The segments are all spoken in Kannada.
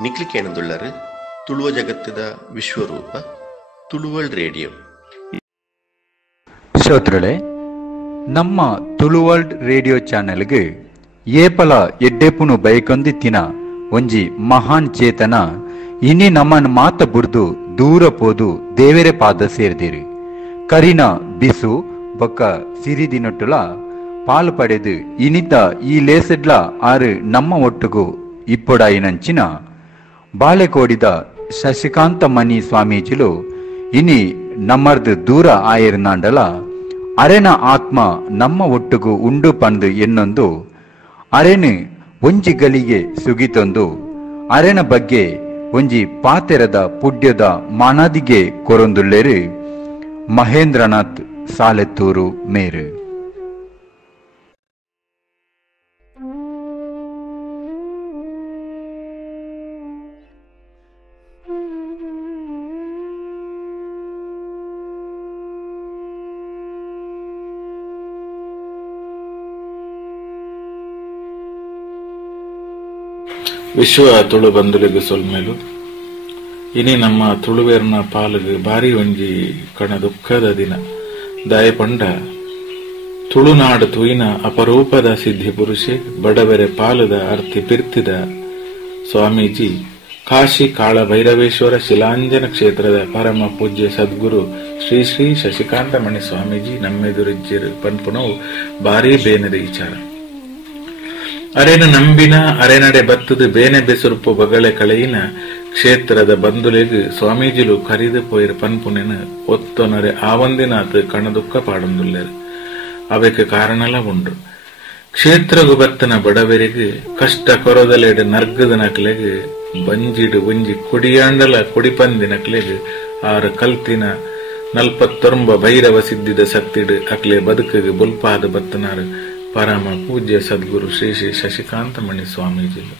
ನಿಕ್ಲಿಕೇನದುಳ್ಳರು ತುಳುವ ಜಗತ್ತದ ವಿಶ್ವರೂಪ ತುಳುವಲ್ಡ್ ರೇಡಿಯೋ. ಶ್ರೋತೃಗಳೇ, ನಮ್ಮ ತುಳುವಲ್ಡ್ ರೇಡಿಯೋ ಚಾನೆಲ್ಗೆ ಏಪಲ ಎಡ್ಡೆಪುನು ಬೈಕೊಂದಿತ್ತಿನ ಒಂಜಿ ಮಹಾನ್ ಚೇತನ ಇನಿ ನಮ್ಮನ್ ಮಾತ ಬುಡ್ದು ದೂರ ಪೋದು ದೇವೆರೆ ಪಾದ ಸೇರ್ದಿರು. ಕರಿನ ಬಿಸು ಬೊಕ್ಕ ಸಿರಿದಿನೊಟ್ಟುಲ ಪಾಲು ಪಡೆದು ಇನಿತ ಈ ಲೇಸಡ್ಲ ಆರು ನಮ್ಮ ಒಟ್ಟುಗು ಇಪ್ಪೊಡಾಯಿನಂಚಿನ ಬಾಳೆಕೋಡಿದ ಶಶಿಕಾಂತ ಮಣಿ ಸ್ವಾಮೀಜಿಲು ಇನಿ ನಮ್ಮರ್ದು ದೂರ ಆಯರ್ನಾಂಡಲ ಅರೆನ ಆತ್ಮ ನಮ್ಮ ಒಟ್ಟುಗು ಉಂಡು ಪಂದು ಎನ್ನೊಂದು ಅರೆನು ಒಂಜಿ ಗಲಿಗೆ ಸುಗಿತೊಂದು ಅರೆನ ಬಗ್ಗೆ ಒಂಜಿ ಪಾತೆರದ ಪುಡ್ಯದ ಮನದಿಗೆ ಕೊರೊಂದುಳ್ಳೆರು ಮಹೇಂದ್ರನಾಥ್ ಸಾಲೆತ್ತೂರು ಮೇರು. ವಿಶ್ವ ತುಳು ಬಂಧುಲಿಗೆ ಸೊಲ್ಮೇಲು ಇನಿ ನಮ್ಮ ತುಳುವೇರ್ನ ಪಾಲಿಗೆ ಬಾರಿ ಒಂಜಿ ಕಣ ದುಃಖದ ದಿನ ದಾಯಪಂಡ ತುಳುನಾಡು ತುಯಿನ ಅಪರೂಪದ ಸಿದ್ಧಿ ಪುರುಷೆ ಬಡವೆರೆ ಪಾಲದ ಅರ್ಥಿ ಪಿರ್ತಿದ ಸ್ವಾಮೀಜಿ ಕಾಶಿ ಕಾಳ ಭೈರವೇಶ್ವರ ಶಿಲಾಂಜನ ಕ್ಷೇತ್ರದ ಪರಮ ಪೂಜ್ಯ ಸದ್ಗುರು ಶ್ರೀ ಶ್ರೀ ಶಶಿಕಾಂತ ಮಣಿ ಸ್ವಾಮೀಜಿ ನಮ್ಮೆದುರಿಜ್ಜರು ಪನ್ಪುನವು ಬಾರಿ ಬೇನದ ವಿಚಾರ. ಅರೆನು ನಂಬಿನ ಅರೆನಡೆ ಬತ್ತದು ಬೇನೆ ಬೆಸುರುಪು ಬಗಳೆ ಕಳೆಯಿನ ಕ್ಷೇತ್ರದ ಬಂಧುಲೆಗು ಸ್ವಾಮೀಜಿಲು ಕರಿದು ಪೋಯಿರು ಪನ್ಪುನೆನು ಒತ್ತೊನರೆ ಆವಂದಿನಾತ್ ಕಣದುಕ್ಕ ಪಾಡೊಂದುಲ್ಲೆರು. ಅವಕ್ಕೆ ಕಾರಣಲ ಉಂಡು. ಕ್ಷೇತ್ರಗು ಬತ್ತನ ಬಡವರಿಗೆ ಕಷ್ಟ ಕೊರದಲೆಡು ನರ್ಗದ ನಕ್ಲೆಗು ಬಂಜಿಡು ಒಂಜಿ ಕುಡಿಯಾಂಡಲ ಕುಡಿಪಂದಿ ನಕ್ಲೆಗು ಆರು ಕಲ್ತಿನ 49 ಭೈರವ ಸಿದ್ಧಿದ ಸತ್ತಿಡು ಅಕ್ಲೆ ಬದುಕಿಗೆ ಬುಲ್ಪಾದ ಬತ್ತನಾರು ಪರಮ ಪೂಜ್ಯ ಸದ್ಗುರು ಶ್ರೀ ಶ್ರೀ ಶಶಿಕಾಂತ ಮಣಿ ಸ್ವಾಮೀಜಿಲು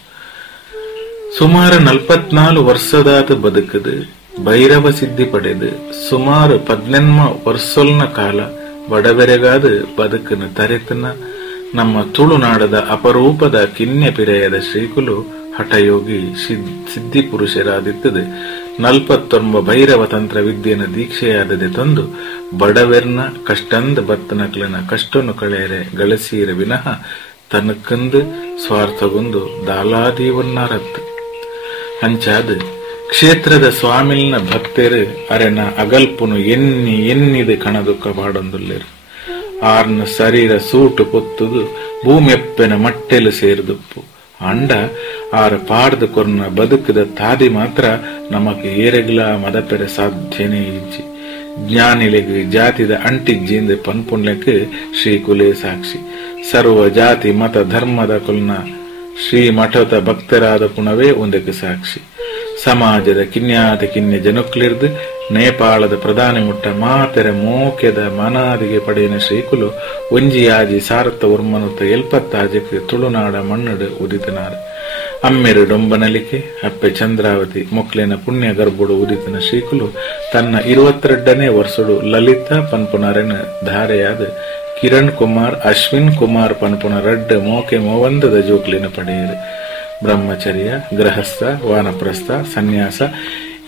ಸುಮಾರು 44 ವರ್ಷದಾತ ಬದುಕದು ಭೈರವ ಸಿದ್ಧಿ ಪಡೆದು ಸುಮಾರು 18 ವರ್ಷಲ್ನ ಕಾಲ ಬಡವೆರೆಗಾದ ಬದುಕನ್ನು ತರೆತನ ನಮ್ಮ ತುಳುನಾಡದ ಅಪರೂಪದ ಕಿನ್ಯ ಪಿರೆಯದ ಶ್ರೀಕುಲು ಹಠಯೋಗಿ ಸಿದ್ಧಿ ಪುರುಷರಾದಿತ್ತದು 49 ಭೈರವ ತಂತ್ರ ವಿದ್ಯೆನ ದೀಕ್ಷೆಯಾದದೆ ತಂದು ಬಡವೆರ್ನ ಕಷ್ಟಂದ ಬತ್ತನಕ್ಲನ ಕಷ್ಟನು ಕಳೆಯರೆ ಗಳಿಸೀರ ವಿನಃ ತನಕಂದು ಸ್ವಾರ್ಥಗೊಂದು ದಾಲಾದೀವನ್ನಾರತ್ತು ಹಂಚಾದ ಕ್ಷೇತ್ರದ ಸ್ವಾಮಿಲ್ನ ಭಕ್ತರು ಅರೆನ ಅಗಲ್ಪುನು ಎನ್ನಿದು ಕಣದುಕ್ಕ ಬಾಡೊಂದುಲ್ಲೆರು. ಆರ್ನ ಶರೀರ ಸೂಟು ಪೊತ್ತುದು ಭೂಮೆಪ್ಪೆನ ಮಟ್ಟೆಲು ಸೇರಿದುಪ್ಪು ಅಂಡ ಆರ ಪಾಡ್ದ ಕೊರ್ನ ಬದುಕದ ತಾದಿ ಮಾತ್ರ ನಮಕ್ ಏರೆಗ್ಲ ಮದಪೆರೆ ಸಾಧ್ಯನೇ ಇಜ್ಜಿ ಜ್ಞಾನಿಲೆಗ್ ಜಾತಿದ ಅಂಟಿಜ್ಜಿಂದ ಪನ್ಪುಣ್ಲೆಕ್ ಶ್ರೀಕುಲೇ ಸಾಕ್ಷಿ. ಸರ್ವ ಜಾತಿ ಮತ ಧರ್ಮದ ಕುಲ್ನ ಶ್ರೀ ಮಠದ ಭಕ್ತರಾದ ಪುಣವೇ ಒಂದಕ್ಕೆ ಸಾಕ್ಷಿ. ಸಮಾಜದ ಕಿನ್ಯಾತ ಕಿನ್ಯ ಜನಕ್ಲಿರ್ದು ನೇಪಾಳದ ಪ್ರಧಾನಿ ಮುಟ್ಟ ಮಾತೆರೆ ಮೋಕೆದ ಮನಾದಿಗೆ ಪಡೆಯಿನ ಶ್ರೀಕುಲು ಒಂಜಿಯಾಜಿ ಸಾರಥ ವರ್ಮನುತ್ತ ಎಲ್ಪತ್ತಾಜಕ್ಕೆ ತುಳುನಾಡ ಮಣ್ಣಡು ಉದಿತನಾರು. ಅಮ್ಮೆರು ಡೊಂಬನಲಿಕೆ ಅಪ್ಪೆ ಚಂದ್ರಾವತಿ ಮೊಕ್ಲಿನ ಪುಣ್ಯ ಗರ್ಭುಡು ಉದಿತನ ಶ್ರೀಕುಲು ತನ್ನ 22ನೇ ವರ್ಷಡು ಲಲಿತಾ ಪನ್ಪುನರೆನ ಧಾರೆಯಾದ ಕಿರಣ್ ಕುಮಾರ್ ಅಶ್ವಿನ್ ಕುಮಾರ್ ಪನ್ಪುನ ರಡ್ಡ ಮೋಕೆ ಮೋವಂದದ ಜೋಕ್ಲಿನ ಪಡೆಯರು. ಬ್ರಹ್ಮಚರ್ಯ, ಗೃಹಸ್ಥ, ವಾನಪ್ರಸ್ಥ, ಸನ್ಯಾಸ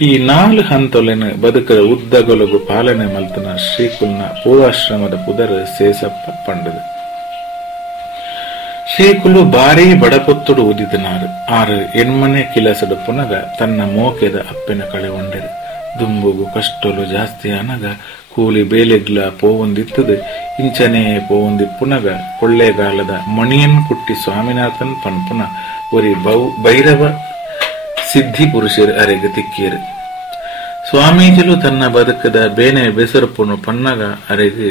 ಈ 4 ಹಂತೊಲೆನ ಬದುಕದ ಉದ್ದಗೊಲಗು ಪಾಲನೆ ಮಲ್ತನ ಶ್ರೀಕುಲ್ನ ಪೂರ್ವಾಶ್ರಮದ ಪುದರ್ ಸೇಸಪ್ಪ ಪಂಡದು. ಶ್ರೀಕುಲು ಬಾರಿ ಬಡಪೊತ್ತುಡು ಉದಿತನಾರು. ಆರು ಎಣ್ಮನೆ ಕಿಲಸಡು ಪುನಗ ತನ್ನ ಮೋಕೆದ ಅಪ್ಪೆನ ಕಳೆ ಒಂಡೆರು. ದುಂಬುಗು ಕಷ್ಟಲು ಜಾಸ್ತಿ ಅನಗ ಕೂಲಿ ಬೇಲೆಗ್ಲ ಪೋವೊಂದಿತ್ತದು ಇಂಚನೆ ಪೋವೊಂದಿಪ್ಪುನಗ ಕೊಳ್ಳೇಗಾಲದ ಮಣಿಯನ್ ಕುಟ್ಟಿ ಸ್ವಾಮಿನಾಥನ್ ಪನ್ಪುನ ಒರಿ ಭೈರವ ಸಿದ್ಧಿ ಪುರುಷರು ಅರೆಗೆ ತಿಕ್ಕಿಯರು. ಸ್ವಾಮೀಜಿಲು ತನ್ನ ಬದುಕದ ಬೇನೆ ಬೆಸರುಪುನು ಪನ್ನಗ ಅರೆಗೆ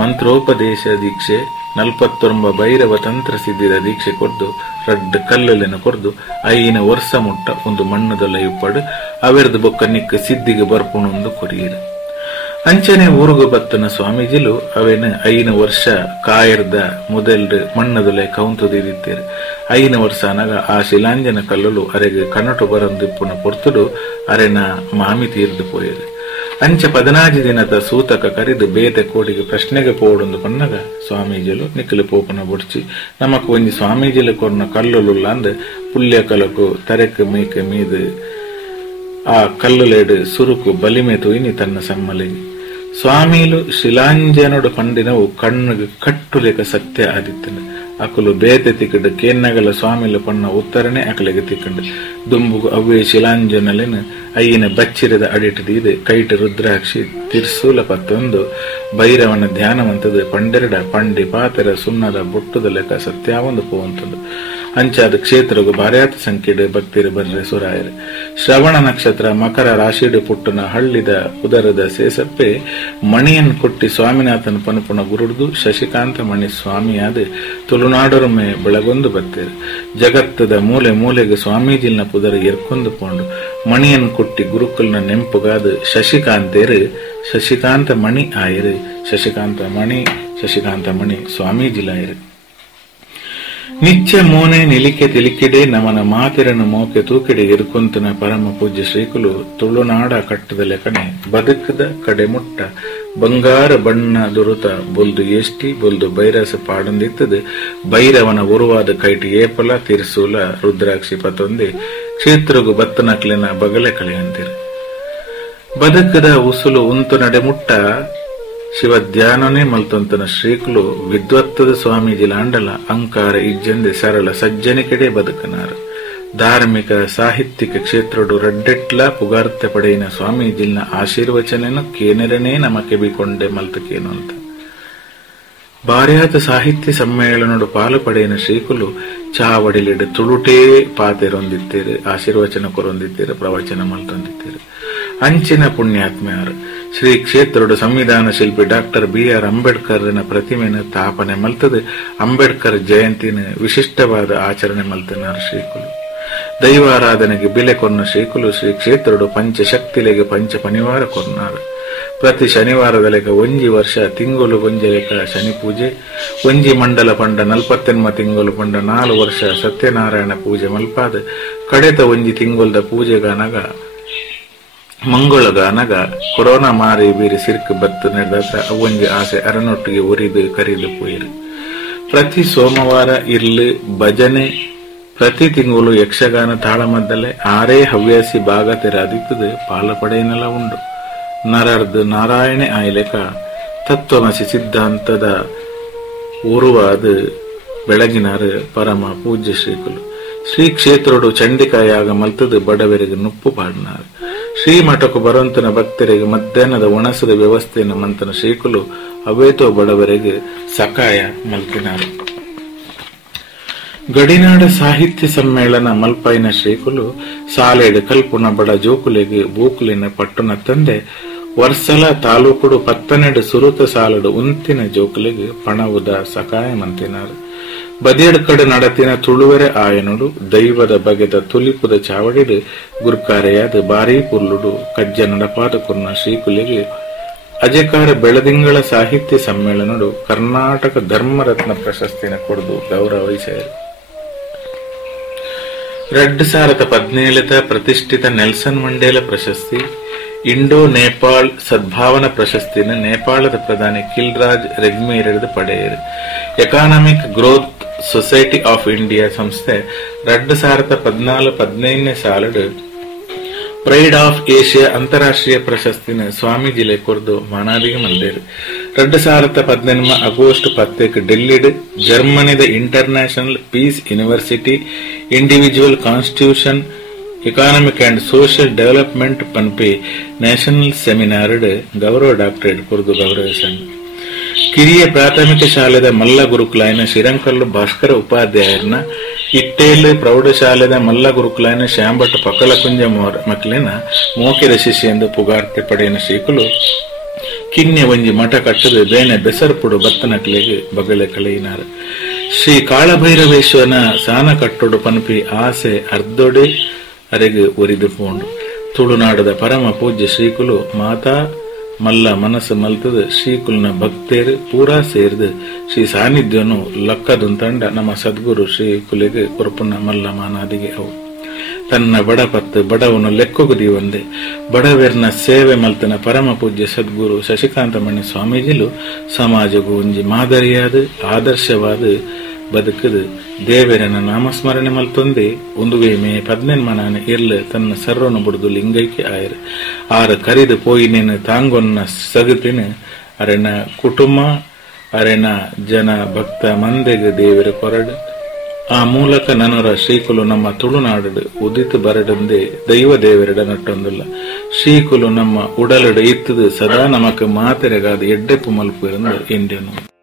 ಮಂತ್ರೋಪದೇಶ ದೀಕ್ಷೆ 49 ಭೈರವ ತಂತ್ರ ಸಿದ್ಧಿದ ದೀಕ್ಷೆ ಕೊರ್ದು ರಡ್ಡ ಕಲ್ಲಲೆನ ಕೊರ್ದು 5 ವರ್ಷ ಮುಟ್ಟ ಒಂದು ಮಣ್ಣದಲ್ಲ ಇಪ್ಪಡು ಅವೆರ್ದು ಬೊಕ್ಕ ನಿಕ್ಕ ಸಿದ್ಧಿಗೆ ಬರ್ಪುಣೊಂದು ಕೊರಿಯರು. ಅಂಚನೆ ಊರುಗು ಬತ್ತನ ಸ್ವಾಮೀಜಿಲು ಅವೇನು 5 ವರ್ಷ ಕಾಯರ್ದ ಮೊದಲ್ಡು ಮಣ್ಣದಲೆ ಕೌಂತುದಿರಿತ್ತೇರು. 5 ವರ್ಷ ಅನಗ ಆ ಶಿಲಾಂಜನ ಕಲ್ಲಲು ಅರೆಗೆ ಕನ್ನಟು ಬರಂದಿಪ್ಪುನ ಪೊರ್ತುಡು ಅರೆನ ಮಾಮಿ ತೀರ್ದು ಪೋಯರು. ಅಂಚ 14 ದಿನದ ಸೂತಕ ಕರೆದು ಬೇತೆ ಕೋಡಿಗೆ ಪ್ರಶ್ನೆಗೆ ಪೋಡೊಂದು ಪನ್ನಗ ಸ್ವಾಮೀಜಿಲು ನಿಖಲು ಪೋಪನ ಬುಡ್ಚಿ ನಮಕ್ ಒಂಜಿ ಸ್ವಾಮೀಜಿಲು ಕೊರ್ನ ಕಲ್ಲುಲ್ಲ ಅಂದ್ ಪುಲ್ಯ ಕಲಕು ತರೆಕ್ ಮೀಕೆ ಮೀದು ಆ ಕಲ್ಲುಲೇಡು ಸುರುಕು ಬಲಿಮೆ ತುಯಿನಿ ತನ್ನ ಸಮ್ಮಲಿಗೆ ಸ್ವಾಮೀಲು ಶಿಲಾಂಜನೋಡು ಪಂಡಿನವು ಕಣ್ಣುಗೆ ಕಟ್ಟುಲೆಕ ಸತ್ಯ ಆದಿತ್ತನು ಅಕಲು ಬೇತೆ ತಿಕ್ಕಂಡು ಕೇನ್ನಗಲ ಸ್ವಾಮಿಲು ಪಣ್ಣ ಉತ್ತರನೆ ಅಕಲಿಗೆ ತಿಕ್ಕಂಡು ದುಂಬುಗು ಅವ್ವೇ ಶಿಲಾಂಜನಲಿನ ಅಯ್ಯನ ಬಚ್ಚಿರದ ಅಡಿಟದೀದು ಕೈಟ ರುದ್ರಾಕ್ಷಿ ತಿರ್ಸೂಲ ಪತ್ತೊಂದು ಭೈರವನ ಧ್ಯಾನವಂತದು ಪಂಡೆರಡ ಪಂಡಿ ಪಾತೆರ ಸುಣ್ಣದ ಬೊಟ್ಟುದ ಲೆಕ್ಕ ಸತ್ಯಾವೊಂದು ಪೋವಂತದು ಅಂಚಾದ ಕ್ಷೇತ್ರಗೂ ಭಾರ್ಯಾತ ಸಂಖ್ಯೆಡು ಭಕ್ತಿರು ಬರ್ರೆ ಸುರಾಯರು ಶ್ರವಣ ನಕ್ಷತ್ರ ಮಕರ ರಾಶಿಡು ಪುಟ್ಟನ ಹಳ್ಳಿದ ಉದರದ ಸೇಸಪ್ಪೆ ಮಣಿಯನ್ನು ಕೊಟ್ಟಿ ಸ್ವಾಮಿನಾಥನ ಪನುಪುಣ ಗುರುಡ್ದು ಶಶಿಕಾಂತ ಮಣಿ ಸ್ವಾಮಿಯಾದ ತುಳುನಾಡೊರಮೆ ಬೆಳಗೊಂದು ಬತ್ತೇರು ಜಗತ್ತದ ಮೂಲೆ ಮೂಲೆಗೆ ಸ್ವಾಮೀಜಿಲ್ನ ಪುದರ ಎರ್ಕೊಂದು ಪೋಂಡು ಮಣಿಯನ್ನು ಕೊಟ್ಟಿ ಗುರುಕುಲ್ನ ನೆಂಪುಗಾದ ಶಶಿಕಾಂತೇರು ಶಶಿಕಾಂತ ಮಣಿ ಆಯರು ಶಶಿಕಾಂತ ಮಣಿ ಸ್ವಾಮೀಜಿಲಾಯರು ನಿಚ್ಚ ಮೋನೆ ನಿಲಿಕೆ ತಿಲಿಕಿಡೆ ನಮನ ಮಾತಿರನು ಮೋಕೆ ತೂಕಿಡೆ ಇರುಕೊಂತನ ಪರಮ ಪೂಜ್ಯ ಶ್ರೀಕುಲು ತುಳುನಾಡ ಕಟ್ಟದ ಲೆಕ್ಕನೆ ಬದುಕದ ಕಡೆ ಮುಟ್ಟ ಬಂಗಾರ ಬಣ್ಣ ದುರುತ ಬೊಲ್ದು ಎಷ್ಟಿ ಬೊಲ್ದು ಬೈರಸ ಪಾಡೊಂದಿತ್ತದು ಭೈರವನ ಉರುವಾದ ಕೈಟಿ ಏಪಲ ತಿರ್ಸೂಲ ರುದ್ರಾಕ್ಷಿ ಪತೊಂದಿ ಕ್ಷೇತ್ರಗು ಬತ್ತನಕ್ಲಿನ ಬಗಲೆ ಕಳೆಯಂತಿರು ಬದುಕದ ಉಸುಲು ಉಂತು ನಡೆಮುಟ್ಟ ಶಿವಧ್ಯಾನನೇ ಮಲ್ತೊಂತನ ಶ್ರೀಕುಲು ವಿದ್ವತ್ತದ ಸ್ವಾಮೀಜಿಲಾಂಡಲ ಅಂಕಾರ ಇಜ್ಜಂದೆ ಸರಳ ಸಜ್ಜನಿಕೆಡೆ ಬದುಕನಾರು ಧಾರ್ಮಿಕ ಸಾಹಿತ್ಯಿಕ ಕ್ಷೇತ್ರಡು ರಡ್ಡೆಟ್ಲ ಪುಗಾರ್ತೆ ಪಡೆಯಿನ ಸ್ವಾಮೀಜಿಲ್ನ ಆಶೀರ್ವಚನೆನು ಕೇನೆರನೇ ನಮಕೆ ಬಿಕೊಂಡೆ ಮಲ್ತಕೇನು ಅಂತ ಭಾರ್ಯಾತ ಸಾಹಿತ್ಯ ಸಮ್ಮೇಳನಡು ಪಾಲು ಪಡೆಯಿನ ಶ್ರೀಕುಲು ಚಾವಡಿಲಿಡು ತುಳುಟೇ ಪಾತೆರೊಂದಿತ್ತೇರು ಆಶೀರ್ವಚನ ಕೊರೊಂದಿತ್ತೇರು ಪ್ರವಚನ ಮಲ್ತೊಂದಿತ್ತೇರು ಅಂಚಿನ ಪುಣ್ಯಾತ್ಮೆಯರು ಶ್ರೀ ಕ್ಷೇತ್ರಡು ಸಂವಿಧಾನ ಶಿಲ್ಪಿ ಡಾಕ್ಟರ್ BR ಅಂಬೇಡ್ಕರ್ ಪ್ರತಿಮೆನ ಸ್ಥಾಪನೆ ಮಲ್ತದು ಅಂಬೇಡ್ಕರ್ ಜಯಂತಿನ ವಿಶಿಷ್ಟವಾದ ಆಚರಣೆ ಮಲ್ತನಾರು ಶ್ರೀಕುಲು ದೈವಾರಾಧನೆಗೆ ಬೆಲೆ ಕೊನ್ನ ಶ್ರೀಕುಲು ಶ್ರೀ ಕ್ಷೇತ್ರಡು ಪಂಚಶಕ್ತಿಲೆಗೆ ಪಂಚ ಪನಿವಾರ ಕೊರ್ನಾರು ಪ್ರತಿ ಶನಿವಾರದ ಲೆಕ್ಕ ಒಂಜಿ ವರ್ಷ ತಿಂಗಳು ಒಂಜಿ ಲೆಕ್ಕ ಶನಿ ಪೂಜೆ ಒಂಜಿ ಮಂಡಲ ಪಂಡ 40 ತಿಂಗಳು ಪಂಡ 4 ವರ್ಷ ಸತ್ಯನಾರಾಯಣ ಪೂಜೆ ಮಲ್ಪಾದ ಕಡೆತ ಒಂಜಿ ತಿಂಗೊಲ್ದ ಪೂಜೆಗಾನಗ ಮಂಗಳಗಾನಗ ಕೊರೋನಾ ಮಾರಿ ಬೀರಿ ಸಿರ್ಕ್ ಬತ್ತು ನಡೆದ ಅವೊಂಜಿ ಆಸೆ ಅರನೊಟ್ಟಿಗೆ ಉರಿದು ಕರಿದು ಪೋಯಿರು ಪ್ರತಿ ಸೋಮವಾರ ಇರ್ಲು ಭಜನೆ ಪ್ರತಿ ತಿಂಗಳು ಯಕ್ಷಗಾನ ತಾಳಮದ್ದಲೆ ಆರೇ ಹವ್ಯಾಸಿ ಭಾಗ ತೆರಾದಿತ್ತದು ಪಾಲ ಪಡೆಯನೆಲ್ಲ ಉಂಡು ನರರ್ದು ನಾರಾಯಣೆ ಆಯ್ಲೆಕ ತತ್ವಮಸಿ ಸಿದ್ಧಾಂತದ ಉರುವಾದ ಬೆಳಗಿನಾರು ಪರಮ ಪೂಜ್ಯ ಶ್ರೀಕುಲು ಶ್ರೀ ಕ್ಷೇತ್ರಡು ಚಂಡಿಕಾಯಾಗ ಮಲ್ತದು ಬಡವರಿಗೆ ನುಪ್ಪು ಪಾಡಿನಾರು ಶ್ರೀಮಠಕ್ಕೂ ಬರುವಂತನ ಭಕ್ತರಿಗೆ ಮಧ್ಯಾಹ್ನದ ಒಣಸದ ವ್ಯವಸ್ಥೆಯನ್ನು ಮಂತನ ಶ್ರೀಕುಲು ಅವೇತೋ ಬಡವರಿಗೆ ಸಕಾಯ ಮಲ್ತಿನಾರು ಗಡಿನಾಡ ಸಾಹಿತ್ಯ ಸಮ್ಮೇಳನ ಮಲ್ಪೈನ ಶ್ರೀಕುಲು ಸಾಲೆಡು ಕಲ್ಪುನ ಬಡ ಜೋಕುಲೆಗೆ ಬೂಕುಲಿನ ಪಟ್ಟಣ ತಂದೆ ವರ್ಸಲ ತಾಲೂಕುಡು 12 ಸುರುತ ಸಾಲಡು ಉಂತಿನ ಜೋಕುಲೆಗೆ ಪಣವುದ ಸಕಾಯ ಮಂತಿನಾರು ಬದಿಯಡ್ ಕಡೆ ನಡತಿನ ತುಳುವೆರೆ ಆಯನುಡು ದೈವದ ಬಗೆದ ತುಲಿಪುದ ಚಾವಡಿಡು ಗುರ್ಕಾರೆಯಾದ ಬಾರಿ ಪುರ್ಲುಡು ಕಜ್ಜ ನಡಪಾದ ಕುರ್ನ ಶ್ರೀಕುಲಿಗೆ ಅಜಕಾರ ಬೆಳದಿಂಗಳ ಸಾಹಿತ್ಯ ಸಮ್ಮೇಳನಡು ಕರ್ನಾಟಕ ಧರ್ಮರತ್ನ ಪ್ರಶಸ್ತಿನ ಕೊಡದು ಗೌರವಿಸಿದರು 2017 ಪ್ರತಿಷ್ಠಿತ ನೆಲ್ಸನ್ ಮಂಡೇಲ ಪ್ರಶಸ್ತಿ ಇಂಡೋ ನೇಪಾಳ್ ಸದ್ಭಾವನಾ ಪ್ರಶಸ್ತಿನ ನೇಪಾಳದ ಪ್ರಧಾನಿ ಕಿಲ್ರಾಜ್ ರೆಗ್ಮೇರೆದು ಪಡೆಯರು economic growth society of India ಸಂಸ್ಥೆ 2014-15 ಸಾಲಡು ಪ್ರೈಡ್ ಆಫ್ ಏಷ್ಯಾ ಅಂತಾರಾಷ್ಟ್ರೀಯ ಪ್ರಶಸ್ತಿನ ಸ್ವಾಮೀಜಿಲೆ ಕೊರ್ದು ಮಾನಾದಿಗೆ ಮಲ್ದೇರು 2017 ಆಗಸ್ಟ್ 10 ಡೆಲ್ಲಿಡ್ ಜರ್ಮನಿದ international peace university individual constitution economic and social development ಪನ್ಪೆ ನ್ಯಾಷನಲ್ ಸೆಮಿನಾರ್ಡ್ ಗೌರವ ಡಾಕ್ಟರೇಟ್ ಕೊರ್ದು ಗೌರವಿಸನ್ ಕಿರಿಯ ಪ್ರಾಥಮಿಕ ಶಾಲೆದ ಮಲ್ಲ ಗುರುಕುಲಾಯನ ಶ್ರೀರಂಕಲ್ಲು ಭಾಸ್ಕರ ಉಪಾಧ್ಯಾಯರನ್ನ ಇಟ್ಟೇಲು ಪ್ರೌಢಶಾಲೆದ ಮಲ್ಲ ಗುರುಕುಲಾಯನ ಶ್ಯಾಂಭಟ್ ಪಕ್ಕಲಕುಂಜ ಮಕ್ಕಳಿನ ಮೋಕಿದ ಶಿಷ್ಯ ಎಂದು ಪುಗಾರ್ತೆ ಪಡೆಯನ ಶ್ರೀಕುಲು ಕಿನ್ನೆ ಒಂಜಿ ಮಠ ಕಟ್ಟದು ಬೇನೆ ಬೆಸರ್ಪುಡು ಬತ್ತನಕ್ಲೆಗೆ ಬಗಲೆ ಕಳೆಯಿನಾರು ಶ್ರೀ ಕಾಳಭೈರವೇಶ್ವರನ ಸಾನ ಕಟ್ಟೊಡು ಪನ್ಪಿ ಆಸೆ ಅರ್ಧೊಡೆ ಅರೆಗೆ ಉರಿದು ಪೋಂಡು ತುಳುನಾಡದ ಪರಮ ಪೂಜ್ಯ ಶ್ರೀಕುಲು ಮಾತಾ ಮಲ್ಲ ಮನಸ್ಸು ಮಲ್ತದ ಶ್ರೀಕುಲ್ನ ಭಕ್ತೇರು ಪೂರಾ ಸೇರಿದು ಶ್ರೀ ಸಾನ್ನಿಧ್ಯನು ಲಕ್ಕದುಂತಂಡ ನಮ್ಮ ಸದ್ಗುರು ಶ್ರೀಕುಲಿಗೆ ಕೊರ್ಪುನ ಮಲ್ಲ ಮಾನಾದಿಗೆ ಅವು ತನ್ನ ಬಡಪತ್ತು ಬಡವನು ಲೆಕ್ಕೊಗದಿ ಒಂದೇ ಬಡವೆರ್ನ ಸೇವೆ ಮಲ್ತನ ಪರಮ ಪೂಜ್ಯ ಸದ್ಗುರು ಶಶಿಕಾಂತಮಣಿ ಸ್ವಾಮೀಜಿಲು ಸಮಾಜಗೂ ಒಂಜಿ ಮಾದರಿಯಾದ ಆದರ್ಶವಾದ ಬದುಕದು ದೇವರನ ನಾಮಸ್ಮರಣೆ ಮಲ್ತೊಂದೆ ಒಂದುವೆ ಮೇ 14 ಇರ್ಲ ತನ್ನ ಸರ್ವನು ಬುಡ್ದು ಲಿಂಗೈಕೆ ಆಯರು ಆರ ಕರಿದು ಪೋಯಿನೇನು ತಾಂಗೊನ್ನ ಸಗತಿನ ಅರೆನ ಕುಟುಂಬ ಅರೆನ ಜನ ಭಕ್ತ ಮಂದೆಗೆ ದೇವರ ಕೊರಡು ಆ ಮೂಲಕ ನನರ ಶ್ರೀಕುಲು ನಮ್ಮ ತುಳುನಾಡು ಉದಿತು ಬರಡಂದೆ ದೈವ ದೇವರಡ ನಟ್ಟೊಂದುಲ್ಲ ಶ್ರೀಕುಲು ನಮ್ಮ ಉಡಲಡ ಇತ್ತದು ಸದಾ ನಮಕ್ ಮಾತೆರೆಗಾದ ಎಡ್ಡೆಪ್ಪು ಮಲ್ಪು ಎಂದೆನು